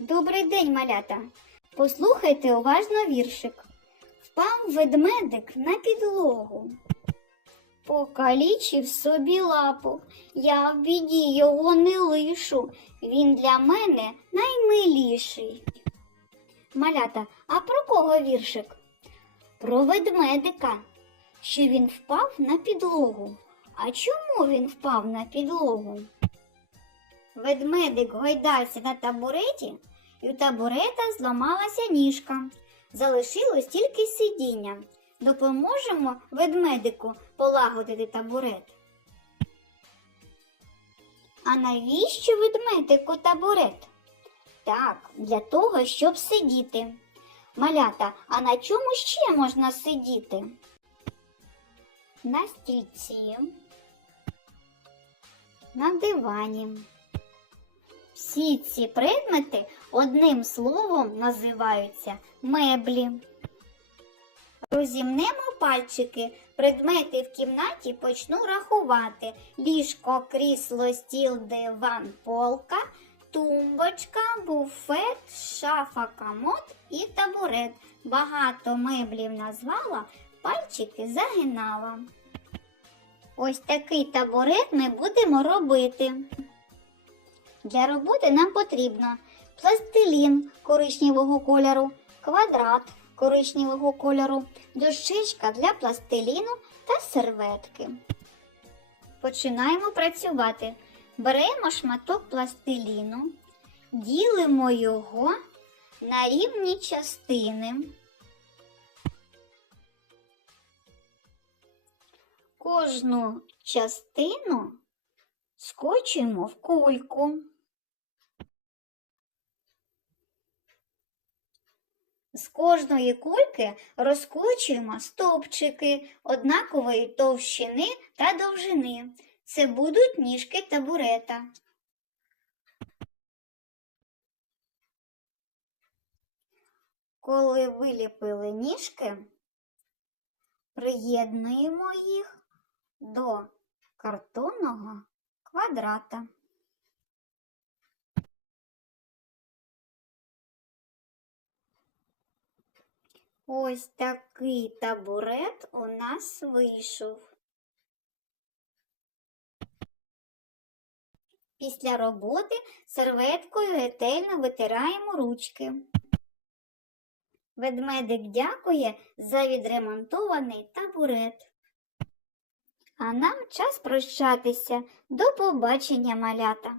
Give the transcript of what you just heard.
Добрий день, малята. Послухайте уважно віршик. Впав ведмедик на підлогу. Покалічив собі лапу, я в біді його не лишу. Він для мене наймиліший. Малята, а про кого віршик? Про ведмедика, що він впав на підлогу. А чому він впав на підлогу? Ведмедик гойдався на табуреті, і у табурета зламалася ніжка. Залишилось тільки сидіння. Допоможемо ведмедику полагодити табурет. А навіщо ведмедику табурет? Так, для того, щоб сидіти. Малята, а на чому ще можна сидіти? На стільці, на дивані. Всі ці предмети одним словом називаються меблі. Розімнемо пальчики, предмети в кімнаті почну рахувати. Ліжко, крісло, стіл, диван, полка, тумбочка, буфет, шафа, комод і табурет. Багато меблів назвала, пальчики загинала. Ось такий табурет ми будемо робити. Для роботи нам потрібно пластилін коричневого кольору, квадрат коричневого кольору, дощечка для пластиліну та серветки. Починаємо працювати. Беремо шматок пластиліну, ділимо його на рівні частини. Кожну частину скочуємо в кульку. З кожної кульки розкочуємо стовпчики однакової товщини та довжини. Це будуть ніжки табурета. Коли виліпили ніжки, приєднуємо їх до картонного квадрата. Ось такий табурет у нас вийшов. Після роботи серветкою ретельно витираємо ручки. Ведмедик дякує за відремонтований табурет. А нам час прощатися. До побачення, малята!